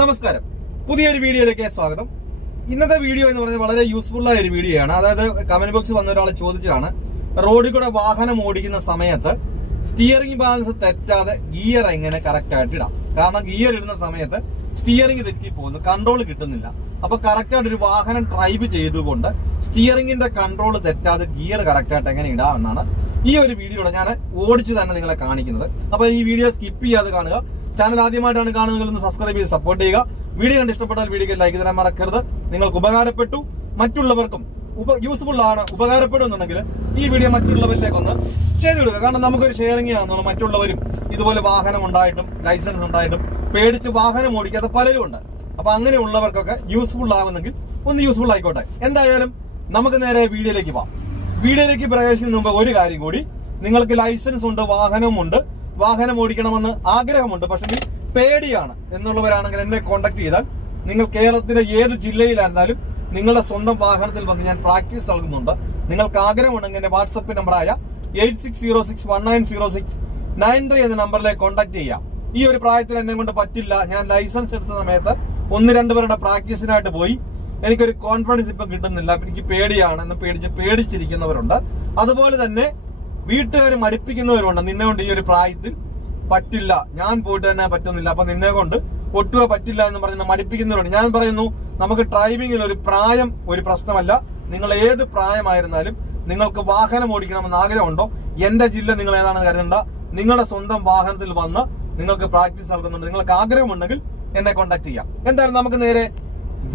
നമസ്കാരം. പുതിയൊരു വീഡിയോയിലേക്ക് സ്വാഗതം. ഇന്നത്തെ വീഡിയോ എന്ന് പറയുന്നത് വളരെ യൂസ്ഫുൾ ആയ ഒരു വീഡിയോ ആണ്. അതായത് കമന്റ് ബോക്സ് വന്ന ഒരാൾ ചോദിച്ചതാണ്. റോഡിൽ കൂടെ വാഹനം ഓടിക്കുന്ന സമയത്ത് സ്റ്റിയറിംഗ് ബാലൻസ് തെറ്റാതെ ഗിയർ എങ്ങനെ കറക്റ്റ് ആയിട്ട് ഇടാം? കാരണം ഗിയർ ഇടുന്ന സമയത്ത് സ്റ്റിയറിംഗ് തെറ്റി പോകുന്നു കൺട്രോൾ കിട്ടുന്നില്ല. അപ്പൊ കറക്റ്റ് ആയിട്ട് ഒരു വാഹനം ഡ്രൈവ് ചെയ്തുകൊണ്ട് സ്റ്റിയറിംഗിന്റെ കൺട്രോൾ തെറ്റാതെ ഗിയർ കറക്റ്റ് ആയിട്ട് എങ്ങനെ ഇടാം എന്നാണ് ഈ ഒരു വീഡിയോയുടെ ഞാൻ ഓടിച്ചു തന്നെ നിങ്ങളെ കാണിക്കുന്നത്. അപ്പൊ ഈ വീഡിയോ സ്കിപ്പ് ചെയ്യാതെ കാണുക. ചാനൽ ആദ്യമായിട്ടാണ് കാണുന്നതെങ്കിൽ ഒന്ന് സബ്സ്ക്രൈബ് ചെയ്ത് സപ്പോർട്ട് ചെയ്യുക. വീഡിയോ കണ്ട് ഇഷ്ടപ്പെട്ടാൽ വീഡിയോക്ക് ലൈക്ക് തരാൻ മറക്കരുത്. നിങ്ങൾക്ക് ഉപകാരപ്പെട്ടു. മറ്റുള്ളവർക്കും യൂസ്ഫുൾ ആണ് ഉപകാരപ്പെടുന്നുണ്ടെങ്കിൽ ഈ വീഡിയോ മറ്റുള്ളവരിലേക്ക് ഒന്ന് ചെയ്തു കൊടുക്കുക. കാരണം നമുക്കൊരു ഷെയറിംഗ് ആണെന്നുള്ള മറ്റുള്ളവരും ഇതുപോലെ വാഹനം ഉണ്ടായിട്ടും ലൈസൻസ് ഉണ്ടായിട്ടും പേടിച്ച് വാഹനം ഓടിക്കാത്ത പലരും ഉണ്ട്. അപ്പൊ അങ്ങനെയുള്ളവർക്കൊക്കെ യൂസ്ഫുൾ ആകുന്നെങ്കിൽ ഒന്ന് യൂസ്ഫുൾ ആയിക്കോട്ടെ. എന്തായാലും നമുക്ക് നേരെ വീഡിയോയിലേക്ക് പോവാം. വീഡിയോയിലേക്ക് പ്രവേശിക്കുന്ന മുമ്പ് ഒരു കാര്യം കൂടി. നിങ്ങൾക്ക് ലൈസൻസ് ഉണ്ട് വാഹനമുണ്ട്. വാഹനം ഓടിക്കണമെന്ന് ആഗ്രഹമുണ്ട്. പക്ഷെങ്കിൽ പേടിയാണ് എന്നുള്ളവരാണെങ്കിൽ എന്നെ കോൺടാക്ട് ചെയ്താൽ നിങ്ങൾ കേരളത്തിലെ ഏത് ജില്ലയിലായിരുന്നാലും നിങ്ങളുടെ സ്വന്തം വാഹനത്തിൽ വന്ന് ഞാൻ പ്രാക്ടീസ് നൽകുന്നുണ്ട്. നിങ്ങൾക്ക് ആഗ്രഹമുണ്ടെങ്കിൽ എന്റെ വാട്സപ്പ് നമ്പറായ eight six zero six one nine zero six nine three എന്ന നമ്പറിലേക്ക് കോൺടാക്ട് ചെയ്യാം. ഈ ഒരു പ്രായത്തിൽ എന്നെ കൊണ്ട് പറ്റില്ല. ഞാൻ ലൈസൻസ് എടുത്ത സമയത്ത് ഒന്ന് രണ്ട് പേരുടെ പ്രാക്ടീസിനായിട്ട് പോയി. എനിക്കൊരു കോൺഫിഡൻസ് ഇപ്പൊ കിട്ടുന്നില്ല. എനിക്ക് പേടിയാണ് എന്ന് പേടിച്ച് പേടിച്ചിരിക്കുന്നവരുണ്ട്. അതുപോലെ തന്നെ വീട്ടുകാർ മടിപ്പിക്കുന്നവരുണ്ട്. നിന്നെ കൊണ്ട് ഈ ഒരു പ്രായത്തിൽ പറ്റില്ല. ഞാൻ പോയിട്ട് തന്നെ പറ്റുന്നില്ല. അപ്പൊ നിന്നെ കൊണ്ട് ഒട്ടുക പറ്റില്ല എന്ന് പറഞ്ഞ മടിപ്പിക്കുന്നവരുണ്ട്. ഞാൻ പറയുന്നു നമുക്ക് ഡ്രൈവിംഗിൽ ഒരു പ്രായം ഒരു പ്രശ്നമല്ല. നിങ്ങൾ ഏത് പ്രായമായിരുന്നാലും നിങ്ങൾക്ക് വാഹനം ഓടിക്കണമെന്ന് ആഗ്രഹമുണ്ടോ? എന്റെ ജില്ല നിങ്ങൾ ഏതാണെന്ന് കരുതണ്ട. നിങ്ങളുടെ സ്വന്തം വാഹനത്തിൽ വന്ന് നിങ്ങൾക്ക് പ്രാക്ടീസ് നൽകുന്നുണ്ട്. നിങ്ങൾക്ക് ആഗ്രഹമുണ്ടെങ്കിൽ എന്നെ കോൺടാക്ട് ചെയ്യാം. എന്തായാലും നമുക്ക് നേരെ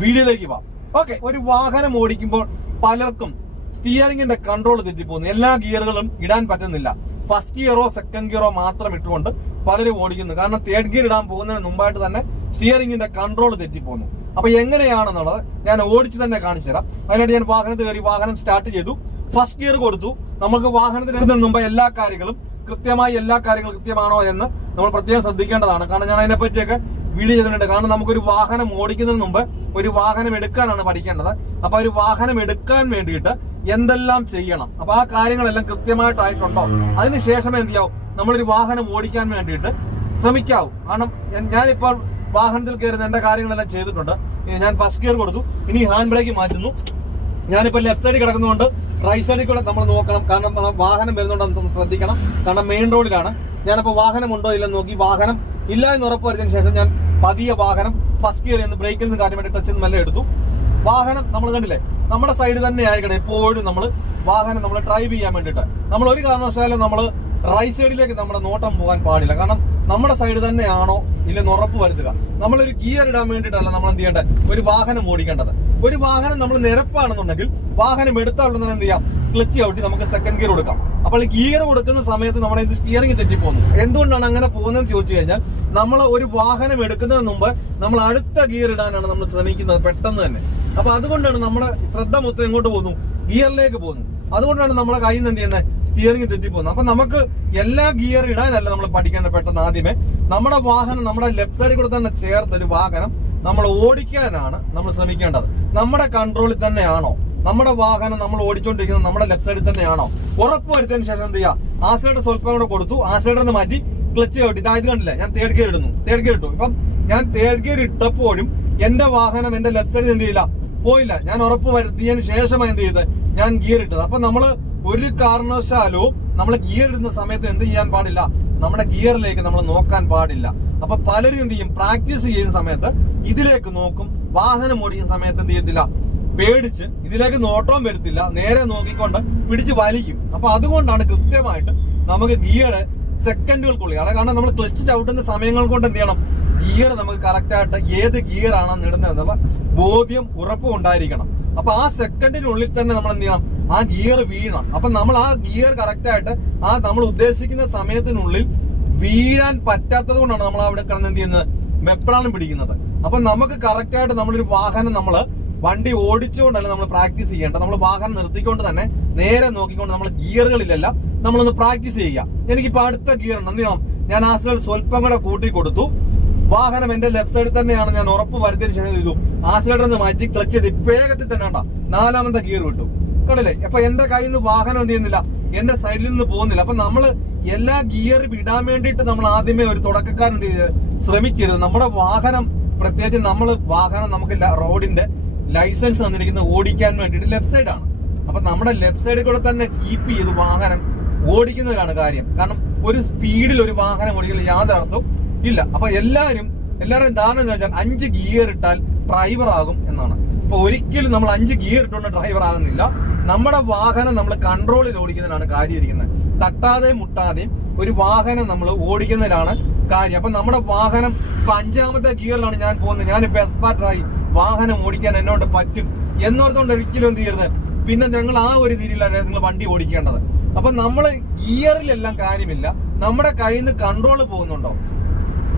വീഡിയോയിലേക്ക് പോവാം. ഓക്കെ ഒരു വാഹനം ഓടിക്കുമ്പോൾ പലർക്കും സ്റ്റിയറിംഗിന്റെ കൺട്രോൾ തെറ്റിപ്പോകുന്നു. എല്ലാ ഗിയറുകളും ഇടാൻ പറ്റുന്നില്ല. ഫസ്റ്റ് ഗിയറോ സെക്കൻഡ് ഗിയറോ മാത്രം ഇട്ടുകൊണ്ട് പലരും ഓടിക്കുന്നു. കാരണം തേർഡ് ഗിയർ ഇടാൻ പോകുന്നതിന് മുമ്പായിട്ട് തന്നെ സ്റ്റിയറിംഗിന്റെ കൺട്രോൾ തെറ്റിപ്പോകുന്നു. അപ്പൊ എങ്ങനെയാണെന്നുള്ളത് ഞാൻ ഓടിച്ച് തന്നെ കാണിച്ചു തരാം. അതിനായിട്ട് ഞാൻ വാഹനത്തിൽ കയറി വാഹനം സ്റ്റാർട്ട് ചെയ്തു. ഫസ്റ്റ് ഗിയർ കൊടുത്തു. നമുക്ക് വാഹനത്തിന് മുമ്പ് എല്ലാ കാര്യങ്ങളും കൃത്യമായി എല്ലാ കാര്യങ്ങളും കൃത്യമാണോ എന്ന് നമ്മൾ പ്രത്യേകം ശ്രദ്ധിക്കേണ്ടതാണ്. കാരണം ഞാൻ അതിനെ പറ്റിയൊക്കെ വീഡിയോ ചെയ്തിട്ടുണ്ട് കാരണം നമുക്കൊരു വാഹനം ഓടിക്കുന്നതിന് മുമ്പ് ഒരു വാഹനം എടുക്കാനാണ് പഠിക്കേണ്ടത്. അപ്പൊ ഒരു വാഹനം എടുക്കാൻ വേണ്ടിയിട്ട് എന്തെല്ലാം ചെയ്യണം? അപ്പൊ ആ കാര്യങ്ങളെല്ലാം കൃത്യമായിട്ടായിട്ടുണ്ടോ? അതിനുശേഷം എന്ത് ചെയ്യാവും? നമ്മളൊരു വാഹനം ഓടിക്കാൻ വേണ്ടിയിട്ട് ശ്രമിക്കാവൂ. കാരണം ഞാനിപ്പോൾ വാഹനത്തിൽ കയറുന്ന എന്റെ കാര്യങ്ങളെല്ലാം ചെയ്തിട്ടുണ്ട്. ഞാൻ ഫസ്റ്റ് ഗിയർ കൊടുത്തു. ഇനി ഹാൻഡ് ബ്രേക്ക് മാറ്റുന്നു. ഞാനിപ്പോ ലെഫ്റ്റ് സൈഡിൽ കിടക്കുന്നതുകൊണ്ട് റൈറ്റ് സൈഡിൽ കൂടെ നമ്മൾ നോക്കണം. കാരണം വാഹനം വരുന്നുണ്ടെന്ന് ശ്രദ്ധിക്കണം. കാരണം മെയിൻ റോഡിലാണ് ഞാനിപ്പോ വാഹനം ഉണ്ടോ ഇല്ലെന്ന് നോക്കി വാഹനം ഇല്ല എന്ന് ഉറപ്പ് ശേഷം ഞാൻ പതിയ വാഹനം ഫസ്റ്റ് ഗിയർ എന്ന് ബ്രേക്കിൽ നിന്ന് കാര്യം വേണ്ടി ടച്ച് മെല്ലെ എടുത്തു. വാഹനം നമ്മൾ കണ്ടില്ലേ? നമ്മുടെ സൈഡ് തന്നെ ആയിരിക്കണം എപ്പോഴും നമ്മൾ വാഹനം നമ്മൾ ഡ്രൈവ് ചെയ്യാൻ വേണ്ടിയിട്ട്. നമ്മൾ ഒരു കാരണവശാലും നമ്മൾ റൈറ്റ് സൈഡിലേക്ക് നമ്മുടെ നോട്ടം പോകാൻ പാടില്ല. കാരണം നമ്മുടെ സൈഡ് തന്നെയാണോ ഇല്ലെന്ന് ഉറപ്പ് വരുത്തുക നമ്മളൊരു ഗിയർ ഇടാൻ വേണ്ടിയിട്ടല്ല നമ്മൾ എന്ത് ചെയ്യേണ്ടത്? ഒരു വാഹനം ഓടിക്കേണ്ടത്. ഒരു വാഹനം നമ്മൾ നിരപ്പാണെന്നുണ്ടെങ്കിൽ വാഹനം എടുത്താൽ എന്ത് ചെയ്യാം? ക്ലച്ച് ചവിട്ടി നമുക്ക് സെക്കൻഡ് ഗിയർ കൊടുക്കാം. അപ്പോൾ ഗിയർ കൊടുക്കുന്ന സമയത്ത് നമ്മുടെ ഇത് സ്റ്റിയറിംഗ് തെറ്റിപ്പോകുന്നു? എന്തുകൊണ്ടാണ് അങ്ങനെ പോകുന്നതെന്ന് ചോദിച്ചു കഴിഞ്ഞാൽ നമ്മൾ ഒരു വാഹനം എടുക്കുന്നതിന് മുമ്പ് നമ്മൾ അടുത്ത ഗിയർ ഇടാനാണ് നമ്മൾ ശ്രമിക്കുന്നത് പെട്ടെന്ന് തന്നെ. അപ്പൊ അതുകൊണ്ടാണ് നമ്മുടെ ശ്രദ്ധ മൊത്തം എങ്ങോട്ട് പോകുന്നു? ഗിയറിലേക്ക് പോകുന്നു. അതുകൊണ്ടാണ് നമ്മുടെ കയ്യിൽ നിന്ന് എന്ത് ചെയ്യുന്നത്? സ്റ്റിയറിംഗ് തെറ്റിപ്പോകുന്നത്. അപ്പൊ നമുക്ക് എല്ലാ ഗിയർ ഇടാനല്ല നമ്മൾ പഠിക്കേണ്ട പെട്ടെന്ന് ആദ്യമേ. നമ്മുടെ വാഹനം നമ്മുടെ ലെഫ്റ്റ് സൈഡിൽ കൂടെ തന്നെ ചേർത്ത് ഒരു വാഹനം നമ്മൾ ഓടിക്കാനാണ് നമ്മൾ ശ്രമിക്കേണ്ടത്. നമ്മുടെ കൺട്രോളിൽ തന്നെയാണോ? നമ്മുടെ വാഹനം നമ്മൾ ഓടിച്ചുകൊണ്ടിരിക്കുന്നത് നമ്മുടെ ലെഫ്റ്റ് സൈഡിൽ തന്നെയാണോ? ഉറപ്പ് വരുത്തിയതിനു ശേഷം എന്ത് ചെയ്യുക ആ സൈഡ് സ്വല്പം കൂടെ കൊടുത്തു. ആ സൈഡിൽ നിന്ന് മാറ്റി ക്ലച്ച് ചവിട്ടി ഇതായത് കണ്ടില്ല? ഞാൻ തേർഡ് ഗിയർ ഇടുന്നു. തേർഡ് ഗിയർ ഇട്ടു. ഇപ്പം ഞാൻ തേർഡ് ഗിയർ ഇട്ടപ്പോഴും എന്റെ വാഹനം എന്റെ ലെഫ്റ്റ് സൈഡിൽ എന്ത് ചെയ്യില്ല? പോയില്ല. ഞാൻ ഉറപ്പ് വരുത്തിയതിന് ശേഷമാണ് എന്ത് ചെയ്തത്? ഞാൻ ഗിയർ ഇട്ടത്. അപ്പൊ നമ്മൾ ഒരു കാരണവശാലും നമ്മൾ ഗിയർ ഇടുന്ന സമയത്ത് എന്ത് ചെയ്യാൻ പാടില്ല? നമ്മുടെ ഗിയറിലേക്ക് നമ്മൾ നോക്കാൻ പാടില്ല. അപ്പൊ പലരും എന്ത് ചെയ്യും? പ്രാക്ടീസ് ചെയ്യുന്ന സമയത്ത് ഇതിലേക്ക് നോക്കും. വാഹനം ഓടിക്കുന്ന സമയത്ത് എന്ത് ചെയ്യത്തില്ല? പേടിച്ച് ഇതിലേക്ക് നോട്ടവും വരുത്തില്ല. നേരെ നോക്കിക്കൊണ്ട് പിടിച്ച് വലിക്കും. അപ്പൊ അതുകൊണ്ടാണ് കൃത്യമായിട്ട് നമുക്ക് ഗിയർ സെക്കൻഡുകൾക്കുള്ളിൽ അതായത് കാരണം നമ്മൾ ക്ലച്ച് ചവിട്ടുന്ന സമയങ്ങൾ കൊണ്ട് എന്ത് ചെയ്യണം? ഗിയർ നമുക്ക് കറക്റ്റ് ആയിട്ട് ഏത് ഗിയർ ആണെന്ന് ഇടുന്നത് എന്നുള്ള ബോധ്യം ഉറപ്പും ഉണ്ടായിരിക്കണം. അപ്പൊ ആ സെക്കൻഡിനുള്ളിൽ തന്നെ നമ്മൾ എന്ത് ചെയ്യണം? ആ ഗിയർ വീഴണം. അപ്പൊ നമ്മൾ ആ ഗിയർ കറക്റ്റ് ആയിട്ട് ആ നമ്മൾ ഉദ്ദേശിക്കുന്ന സമയത്തിനുള്ളിൽ വീഴാൻ പറ്റാത്തത് കൊണ്ടാണ് നമ്മൾ അവിടെ കിടന്ന് എന്ത് ചെയ്യുന്നത്? മെപ്പറാണ് പിടിക്കുന്നത്. അപ്പൊ നമുക്ക് കറക്റ്റ് ആയിട്ട് നമ്മളൊരു വാഹനം നമ്മൾ വണ്ടി ഓടിച്ചുകൊണ്ടല്ല നമ്മൾ പ്രാക്ടീസ് ചെയ്യേണ്ടത്. നമ്മൾ വാഹനം നിർത്തിക്കൊണ്ട് തന്നെ നേരെ നോക്കിക്കൊണ്ട് നമ്മൾ ഗിയറുകളിലല്ല നമ്മളൊന്ന് പ്രാക്ടീസ് ചെയ്യുക. എനിക്കിപ്പോ അടുത്ത ഗിയർ ഉണ്ട്. എന്ത് ചെയ്യണം? ഞാൻ ആ സൈഡ് സ്വല്പം കൂടെ കൂട്ടി കൊടുത്തു. വാഹനം എന്റെ ലെഫ്റ്റ് സൈഡിൽ തന്നെയാണ്. ഞാൻ ഉറപ്പ് വരുത്തിയതിനു ശേഷം ചെയ്തു? ആ സൈഡിൽ നിന്ന് മാറ്റി ക്ലച്ച് ചെയ്ത് വേഗത്തിൽ തന്നെ ഉണ്ടാ നാലാമത്തെ ഗിയർ വിട്ടു. കണ്ടില്ലേ? അപ്പൊ എന്റെ കയ്യിൽ നിന്ന് വാഹനം എന്ത് ചെയ്യുന്നില്ല? എന്റെ സൈഡിൽ നിന്ന് പോകുന്നില്ല. അപ്പൊ നമ്മൾ എല്ലാ ഗിയർ വിടാൻ വേണ്ടിയിട്ട് നമ്മൾ ആദ്യമേ ഒരു തുടക്കക്കാരൻ ശ്രമിക്കരുത്. നമ്മുടെ വാഹനം പ്രത്യേകിച്ച് നമ്മൾ വാഹനം നമുക്ക് റോഡിന്റെ ലൈസൻസ് തന്നിരിക്കുന്നത് ഓടിക്കാൻ വേണ്ടിയിട്ട് ലെഫ്റ്റ് സൈഡാണ് അപ്പൊ നമ്മുടെ ലെഫ്റ്റ് സൈഡിൽ കൂടെ തന്നെ കീപ്പ് ചെയ്ത് വാഹനം ഓടിക്കുന്നതാണ് കാര്യം. കാരണം ഒരു സ്പീഡിൽ ഒരു വാഹനം ഓടിക്കുന്ന യാഥാർത്ഥ്യം ഇല്ല. അപ്പൊ എല്ലാവരും എല്ലാവരുടെയും ധാരണ എന്ന് വെച്ചാൽ അഞ്ച് ഗിയർ ഇട്ടാൽ ഡ്രൈവർ ആകും എന്നാണ്. അപ്പൊ ഒരിക്കലും നമ്മൾ അഞ്ച് ഗിയർ ഇട്ടുകൊണ്ട് ഡ്രൈവർ ആകുന്നില്ല. നമ്മുടെ വാഹനം നമ്മൾ കൺട്രോളിൽ ഓടിക്കുന്നതിനാണ് കാര്യം ഇരിക്കുന്നത് തട്ടാതെ മുട്ടാതെയും ഒരു വാഹനം നമ്മൾ ഓടിക്കുന്നതിലാണ് കാര്യം. അപ്പൊ നമ്മുടെ വാഹനം അഞ്ചാമത്തെ ഗിയറിലാണ് ഞാൻ പോകുന്നത്. ഞാനിപ്പോ എക്സ്പാർട്ടായി. വാഹനം ഓടിക്കാൻ എന്നോട് പറ്റും എന്നോർത്തുകൊണ്ട് ഒരിക്കലും എന്ത് ചെയ്യരുത്. പിന്നെ ഞങ്ങൾ ആ ഒരു രീതിയിലാണ് നിങ്ങൾ വണ്ടി ഓടിക്കേണ്ടത്. അപ്പൊ നമ്മൾ ഗിയറിലെല്ലാം കാര്യമില്ല. നമ്മുടെ കയ്യിൽ നിന്ന് കൺട്രോൾ പോകുന്നുണ്ടോ?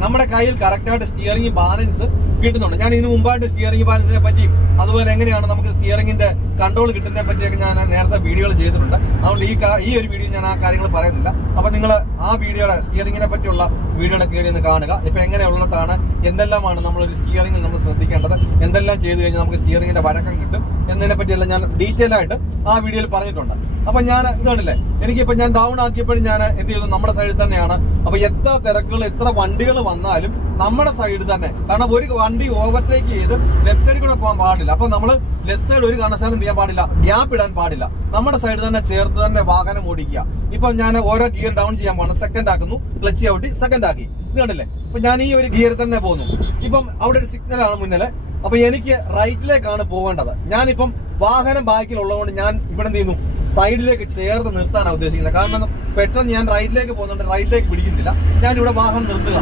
നമ്മുടെ കയ്യിൽ കറക്റ്റായിട്ട് സ്റ്റിയറിംഗ് ബാലൻസ് കിട്ടുന്നുണ്ട്. ഞാൻ ഇതിന് മുമ്പായിട്ട് സ്റ്റിയറിംഗ് ബാലൻസിനെ പറ്റി അതുപോലെ എങ്ങനെയാണ് നമുക്ക് സ്റ്റിയറിംഗിന്റെ കൺട്രോൾ കിട്ടുന്നതിനെ പറ്റിയൊക്കെ ഞാൻ നേരത്തെ വീഡിയോകൾ ചെയ്തിട്ടുണ്ട്. അതുകൊണ്ട് ഈ ഈ ഒരു വീഡിയോ ഞാൻ ആ കാര്യങ്ങൾ പറയുന്നില്ല. അപ്പൊ നിങ്ങൾ ആ വീഡിയോയുടെ സ്റ്റിയറിംഗിനെ പറ്റിയുള്ള വീഡിയോയുടെ കയറി ഒന്ന് കാണുക. ഇപ്പൊ എങ്ങനെയുള്ളതാണ്? എന്തെല്ലാമാണ് നമ്മൾ ഒരു സ്റ്റിയറിംഗിൽ നമ്മൾ ശ്രദ്ധിക്കേണ്ടത്? എന്തെല്ലാം ചെയ്തു കഴിഞ്ഞാൽ നമുക്ക് സ്റ്റിയറിംഗിന്റെ വഴക്കം കിട്ടും? എന്നതിനെ പറ്റിയെല്ലാം ഞാൻ ഡീറ്റെയിൽ ആയിട്ട് ആ വീഡിയോയിൽ പറഞ്ഞിട്ടുണ്ട്. അപ്പൊ ഞാൻ ഇതാണല്ലേ എനിക്കിപ്പോ ഞാൻ ഡൗൺ ആക്കിയപ്പോഴും ഞാൻ എന്ത് ചെയ്തു? നമ്മുടെ സൈഡിൽ തന്നെയാണ്. അപ്പൊ എത്ര തിരക്കുകൾ എത്ര വണ്ടികൾ വന്നാലും നമ്മുടെ സൈഡ് തന്നെ. കാരണം ഒരു വണ്ടി ഓവർടേക്ക് ചെയ്ത് ലെഫ്റ്റ് സൈഡിൽ കൂടെ പോകാൻ പാടില്ല. അപ്പൊ നമ്മൾ ലെഫ്റ്റ് സൈഡ് ഒരു കാരണവശാലും ചെയ്യാൻ പാടില്ല. ഗ്യാപ്പ് ഇടാൻ പാടില്ല. നമ്മുടെ സൈഡ് തന്നെ ചേർത്ത് തന്നെ വാഹനം ഓടിക്കുക. ഇപ്പൊ ഞാൻ ഓരോ ഗിയർ ഡൗൺ ചെയ്യാൻ പോകണം സെക്കൻഡ് ആക്കുന്നു. ക്ലച്ച് ഔട്ടി സെക്കൻഡ് ആക്കി. ഇത് കണ്ടില്ലേ? അപ്പൊ ഞാൻ ഈ ഒരു ഗിയർ തന്നെ പോകുന്നു. ഇപ്പം അവിടെ ഒരു സിഗ്നൽ ആണ് മുന്നിലെ. അപ്പൊ എനിക്ക് റൈറ്റിലേക്കാണ് പോകേണ്ടത് ഞാനിപ്പം വാഹനം ബാക്കിൽ ഉള്ളതുകൊണ്ട് ഞാൻ ഇവിടെ എന്ത് ചെയ്യുന്നു സൈഡിലേക്ക് ചേർത്ത് നിർത്താനാണ് ഉദ്ദേശിക്കുന്നത്. കാരണം പെട്ടെന്ന് ഞാൻ റൈറ്റിലേക്ക് പോകുന്നുണ്ട് റൈറ്റിലേക്ക് പിടിക്കുന്നില്ല. ഞാൻ ഇവിടെ വാഹനം നിർത്തുക.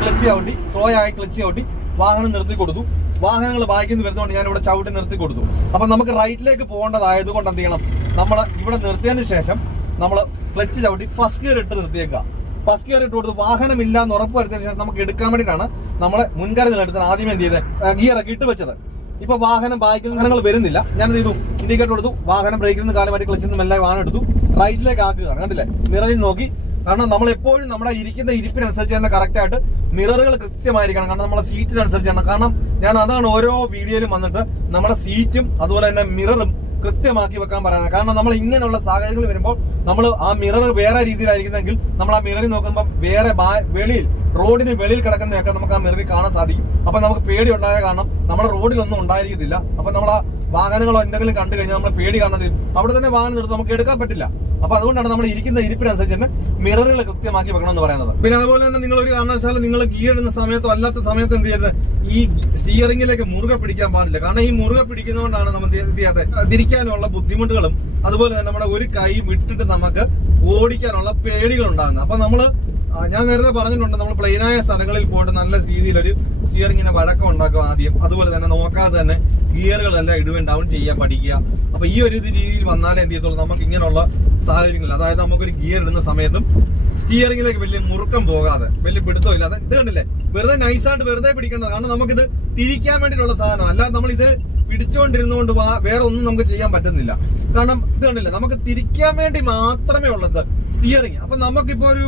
ക്ലച്ച് ചവിട്ടി സ്ലോ ആയി ക്ലച്ച് ചവിട്ടി വാഹനം നിർത്തി കൊടുത്തു. വാഹനങ്ങൾ ബാക്കിൽ നിന്ന് വരുന്നതുകൊണ്ട് ഞാൻ ഇവിടെ ചവിട്ടി നിർത്തി കൊടുത്തു. അപ്പൊ നമുക്ക് റൈറ്റിലേക്ക് പോകേണ്ടതായത് കൊണ്ട് എന്ത് ചെയ്യണം? നമ്മൾ ഇവിടെ നിർത്തിയതിന് ശേഷം നമ്മൾ ക്ലച്ച് ചവിട്ടി ഫസ്റ്റ് ഗിയർ ഇട്ട് നിർത്തിയേക്കുക. ഫസ്റ്റ് ഗിയർ ഇട്ട് കൊടുത്ത് വാഹനം എന്ന് ഉറപ്പ് വരുത്തിയതിനു ശേഷം നമുക്ക് എടുക്കാൻ വേണ്ടിയിട്ടാണ് നമ്മൾ മുൻകരുതൽ എടുത്തത് ആദ്യം എന്ത് ചെയ്തത്? ഗിയർ ഒക്കെ ഇട്ട് വെച്ചത്. ഇപ്പൊ വാഹനം ബാക്കിൽ സാധനങ്ങൾ വരുന്നില്ല. ഞാൻ ചെയ്തു. ഇൻഡിക്കേറ്റർ കൊടുത്തു വാഹനം ബ്രേക്കിൽ നിന്ന് കാലമായി ക്ലച്ചിൽ നിന്ന് മെല്ലെ വാഹനം എടുത്തു. റൈറ്റിലേക്ക് ആക്കുകയാണ്. കണ്ടില്ലേ? മിററിൽ നോക്കി. കാരണം നമ്മൾ എപ്പോഴും നമ്മുടെ ഇരിക്കുന്ന ഇരിപ്പിനനുസരിച്ച് തന്നെ കറക്റ്റ് ആയിട്ട് മിററുകൾ കൃത്യമായിരിക്കണം. കാരണം നമ്മുടെ സീറ്റിനനുസരിച്ചാണ് കാരണം ഞാൻ അതാണ് ഓരോ വീഡിയോയിലും വന്നിട്ട് നമ്മുടെ സീറ്റും അതുപോലെ തന്നെ മിററും കൃത്യമാക്കി വെക്കാൻ പറയുന്നത്. കാരണം നമ്മൾ ഇങ്ങനെയുള്ള സാഹചര്യങ്ങൾ വരുമ്പോൾ നമ്മൾ ആ മിറർ വേറെ രീതിയിലായിരിക്കുന്നെങ്കിൽ നമ്മൾ ആ മിററിൽ നോക്കുമ്പോൾ വേറെ വെളിയിൽ റോഡിന് വെളിയിൽ കിടക്കുന്നതൊക്കെ നമുക്ക് ആ മിററിൽ കാണാൻ സാധിക്കും. അപ്പൊ നമുക്ക് പേടി ഉണ്ടായ കാരണം നമ്മുടെ റോഡിലൊന്നും ഉണ്ടായിരിക്കത്തില്ല. അപ്പൊ നമ്മൾ ആ വാഹനങ്ങളോ എന്തെങ്കിലും കണ്ടു കഴിഞ്ഞാൽ നമ്മൾ പേടി കാണുന്നത് അവിടെ തന്നെ വാഹനം നിർത്തി നമുക്ക് എടുക്കാൻ പറ്റില്ല. അപ്പൊ അതുകൊണ്ടാണ് നമ്മൾ ഇരിക്കുന്ന ഇരിപ്പിനനുസരിച്ച് തന്നെ മിററുകൾ കൃത്യമാക്കി വെക്കണം എന്ന് പറയുന്നത്. പിന്നെ അതുപോലെ തന്നെ നിങ്ങൾ ഒരു കാരണവശാലും നിങ്ങൾ ഗിയർ ഇടുന്ന സമയത്തോ അല്ലാത്ത സമയത്ത് എന്ത് ചെയ്യരുത്? ഈ സ്റ്റിയറിംഗിലേക്ക് മുറുകെ പിടിക്കാൻ പാടില്ല. കാരണം ഈ മുറുകെ പിടിക്കുന്നതുകൊണ്ടാണ് നമ്മൾ തിരിക്കാനുള്ള ബുദ്ധിമുട്ടുകളും അതുപോലെ തന്നെ നമ്മുടെ ഒരു കൈ വിട്ടിട്ട് നമുക്ക് ഓടിക്കാനുള്ള പേടികൾ ഉണ്ടാകുന്നത് അപ്പൊ നമ്മൾ ആ, ഞാൻ നേരത്തെ പറഞ്ഞിട്ടുണ്ട് നമ്മൾ പ്ലെയിനായ സ്ഥലങ്ങളിൽ പോയിട്ട് നല്ല രീതിയിൽ ഒരു സ്റ്റിയറിങ്ങിനെ വഴക്കം ഉണ്ടാക്കും ആദ്യം. അതുപോലെ തന്നെ നോക്കാതെ തന്നെ ഗിയറുകളെല്ലാം ഇടുവേം ഡൗൺ ചെയ്യുക പഠിക്കുക. അപ്പൊ ഈ ഒരു രീതിയിൽ വന്നാലേ എന്ത് ചെയ്യത്തുള്ളൂ? നമുക്ക് ഇങ്ങനെയുള്ള സാഹചര്യങ്ങൾ അതായത് നമുക്കൊരു ഗിയർ ഇടുന്ന സമയത്തും സ്റ്റിയറിംഗിലേക്ക് വലിയ മുറുക്കം പോകാതെ വലിയ പിടുത്തം ഇല്ലാതെ. ഇത് കണ്ടില്ലേ? വെറുതെ നൈസായിട്ട് വെറുതെ പിടിക്കേണ്ടത്. കാരണം നമുക്കിത് തിരിക്കാൻ വേണ്ടിയിട്ടുള്ള സാധനം. അല്ലാതെ നമ്മൾ ഇത് പിടിച്ചുകൊണ്ടിരുന്നുകൊണ്ട് വേറെ ഒന്നും നമുക്ക് ചെയ്യാൻ പറ്റുന്നില്ല. കാരണം ഇത് കണ്ടില്ലേ? നമുക്ക് തിരിക്കാൻ വേണ്ടി മാത്രമേ ഉള്ളത് സ്റ്റിയറിംഗ് അപ്പൊ നമുക്കിപ്പോ ഒരു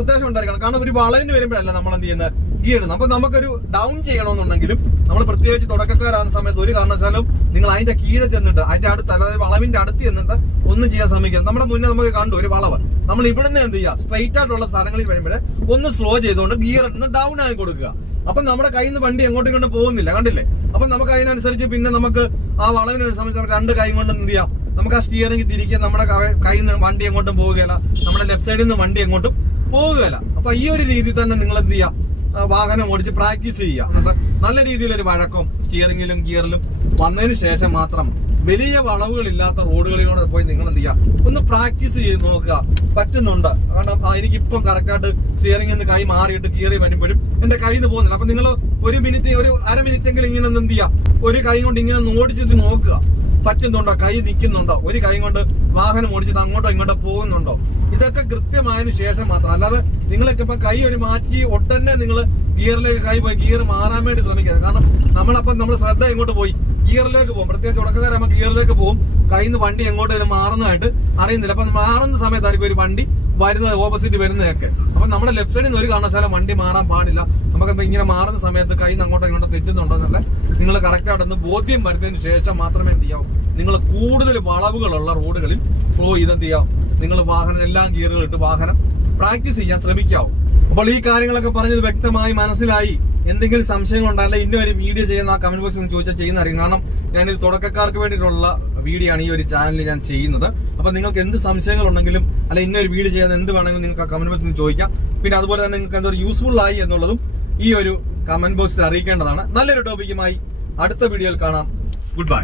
ഉദ്ദേശം ഉണ്ടായിരിക്കണം. കാരണം ഒരു വളവിന് വരുമ്പോഴല്ല നമ്മൾ എന്ത് ചെയ്യുന്നത്? ഗിയർ ഇടുന്നത്. അപ്പൊ നമുക്കൊരു ഡൗൺ ചെയ്യണമെന്നുണ്ടെങ്കിലും നമ്മൾ പ്രത്യേകിച്ച് തുടക്കക്കാരാകുന്ന സമയത്ത് ഒരു കാരണവശാലും നിങ്ങൾ അതിന്റെ കീഴെ ചെന്നിട്ട് അതിന്റെ അടുത്ത് അതായത് വളവിന്റെ അടുത്ത് ചെന്നിട്ട് ഒന്നും ചെയ്യാൻ ശ്രമിക്കരുത്. നമ്മുടെ മുന്നേ നമുക്ക് കണ്ടു ഒരു വളവ്. നമ്മൾ ഇവിടുന്ന് എന്ത് ചെയ്യുക? സ്ട്രൈറ്റ് ആയിട്ടുള്ള സ്ഥലങ്ങളിൽ വരുമ്പോൾ ഒന്ന് സ്ലോ ചെയ്തുകൊണ്ട് ഗിയർ ഒന്ന് ഡൗൺ ആയി കൊടുക്കുക. അപ്പൊ നമ്മുടെ കയ്യിൽ നിന്ന് വണ്ടി എങ്ങോട്ടും ഇങ്ങോട്ട് പോകുന്നില്ല. കണ്ടില്ലേ? അപ്പൊ നമുക്ക് അതിനനുസരിച്ച് പിന്നെ നമുക്ക് ആ വളവിനെ സംബന്ധിച്ച് രണ്ട് കൈ കൊണ്ട് എന്ത് ചെയ്യാം? നമുക്ക് ആ സ്റ്റിയറിംഗ് തിരിക്കാൻ നമ്മുടെ കയ്യിൽ നിന്ന് വണ്ടി എങ്ങോട്ടും പോവുകയല്ല. നമ്മുടെ ലെഫ്റ്റ് സൈഡിൽ നിന്ന് വണ്ടി എങ്ങോട്ടും പോവുകയില്ല അപ്പൊ ഈ ഒരു രീതിയിൽ തന്നെ നിങ്ങൾ എന്ത് ചെയ്യുക വാഹനം ഓടിച്ച് പ്രാക്ടീസ് ചെയ്യുക. എന്നിട്ട് നല്ല രീതിയിൽ ഒരു വഴക്കം സ്റ്റിയറിംഗിലും ഗിയറിലും വന്നതിന് ശേഷം മാത്രം വലിയ വളവുകളില്ലാത്ത റോഡുകളിലൂടെ പോയി നിങ്ങൾ എന്ത് ചെയ്യുക ഒന്ന് പ്രാക്ടീസ് ചെയ്ത് നോക്കുക. പറ്റുന്നുണ്ട്. കാരണം എനിക്കിപ്പം കറക്റ്റായിട്ട് സ്റ്റിയറിംഗിൽ നിന്ന് കൈ മാറിയിട്ട് കീറി വരുമ്പോഴും എന്റെ കയ്യിൽ നിന്ന് പോകുന്നില്ല. അപ്പൊ നിങ്ങൾ ഒരു മിനിറ്റ് ഒരു അര മിനിറ്റ് എങ്കിലും ഇങ്ങനെ എന്ത് ചെയ്യുക ഒരു കൈ കൊണ്ട് ഇങ്ങനെ ഒന്ന് ഓടിച്ചിട്ട് നോക്കുക. പറ്റുന്നുണ്ടോ? കൈ നിൽക്കുന്നുണ്ടോ? ഒരു കൈ കൊണ്ട് വാഹനം ഓടിച്ചത് അങ്ങോട്ടോ ഇങ്ങോട്ടോ പോകുന്നുണ്ടോ? ഇതൊക്കെ കൃത്യമായതിനു ശേഷം മാത്രം. അല്ലാതെ നിങ്ങൾക്ക് ഇപ്പൊ കൈ ഒരു മാറ്റി ഒട്ടന്നെ നിങ്ങൾ ഗിയറിലേക്ക് കൈ പോയി ഗിയർ മാറാൻ വേണ്ടി ശ്രമിക്കരുത് കാരണം നമ്മളപ്പം നമ്മൾ ശ്രദ്ധ ഇങ്ങോട്ട് പോയി. ഗിയറിലേക്ക് പോകും. പ്രത്യേകിച്ച് തുടക്കക്കാരാകുമ്പോൾ ഗിയറിലേക്ക് പോകും. കയ്യിൽ നിന്ന് വണ്ടി എങ്ങോട്ട് വരെ മാറുന്നതായിട്ട് അറിയുന്നില്ല. അപ്പൊ മാറുന്ന സമയത്തായിരിക്കും ഒരു വണ്ടി വരുന്നത് ഓപ്പോസിറ്റ് വരുന്നതൊക്കെ. അപ്പൊ നമ്മുടെ ലെഫ്റ്റ് സൈഡിൽ നിന്ന് ഒരു കാരണവശാലും വണ്ടി മാറാൻ പാടില്ല. നമുക്ക് ഇങ്ങനെ മാറുന്ന സമയത്ത് കയ്യിൽ നിന്ന് അങ്ങോട്ടോ ഇങ്ങോട്ടോ തെറ്റുന്നുണ്ടോന്നല്ല നിങ്ങൾ കറക്റ്റ് ആയിട്ടൊന്ന് ബോധ്യം വരുന്നതിന് ശേഷം മാത്രമേ എന്ത് ചെയ്യാവൂ? നിങ്ങൾ കൂടുതൽ വളവുകളുള്ള റോഡുകളിൽ ഫ്ലോ ചെയ്തെന്ത് ചെയ്യാം നിങ്ങൾ വാഹനം എല്ലാം ഗിയറുകൾ ഇട്ട് വാഹനം പ്രാക്ടീസ് ചെയ്യാൻ ശ്രമിക്കാവൂ. അപ്പോൾ ഈ കാര്യങ്ങളൊക്കെ പറഞ്ഞത് വ്യക്തമായി മനസ്സിലായി. എന്തെങ്കിലും സംശയങ്ങൾ ഉണ്ടായാലും ഇന്ന ഒരു വീഡിയോ ചെയ്യുന്ന ആ കമന്റ് ബോക്സിൽ ചോദിച്ചാൽ ചെയ്യുന്നതായിരിക്കും. കാരണം ഞാൻ ഇത് തുടക്കക്കാർക്ക് വേണ്ടിയിട്ടുള്ള വീഡിയോ ആണ് ഈ ഒരു ചാനലിൽ ഞാൻ ചെയ്യുന്നത്. അപ്പൊ നിങ്ങൾക്ക് എന്ത് സംശയങ്ങൾ ഉണ്ടെങ്കിലും അല്ല ഇന്ന ഒരു വീഡിയോ ചെയ്യാൻ എന്ത് വേണമെങ്കിലും നിങ്ങൾക്ക് ആ കമന്റ് ബോക്സിൽ ചോദിക്കാം. പിന്നെ അതുപോലെ തന്നെ നിങ്ങൾക്ക് എന്തൊരു യൂസ്ഫുൾ ആയി എന്നുള്ളതും ഈ ഒരു കമന്റ് ബോക്സിൽ അറിയിക്കേണ്ടതാണ്. നല്ലൊരു ടോപ്പിക്കുമായി അടുത്ത വീഡിയോയിൽ കാണാം. Good bye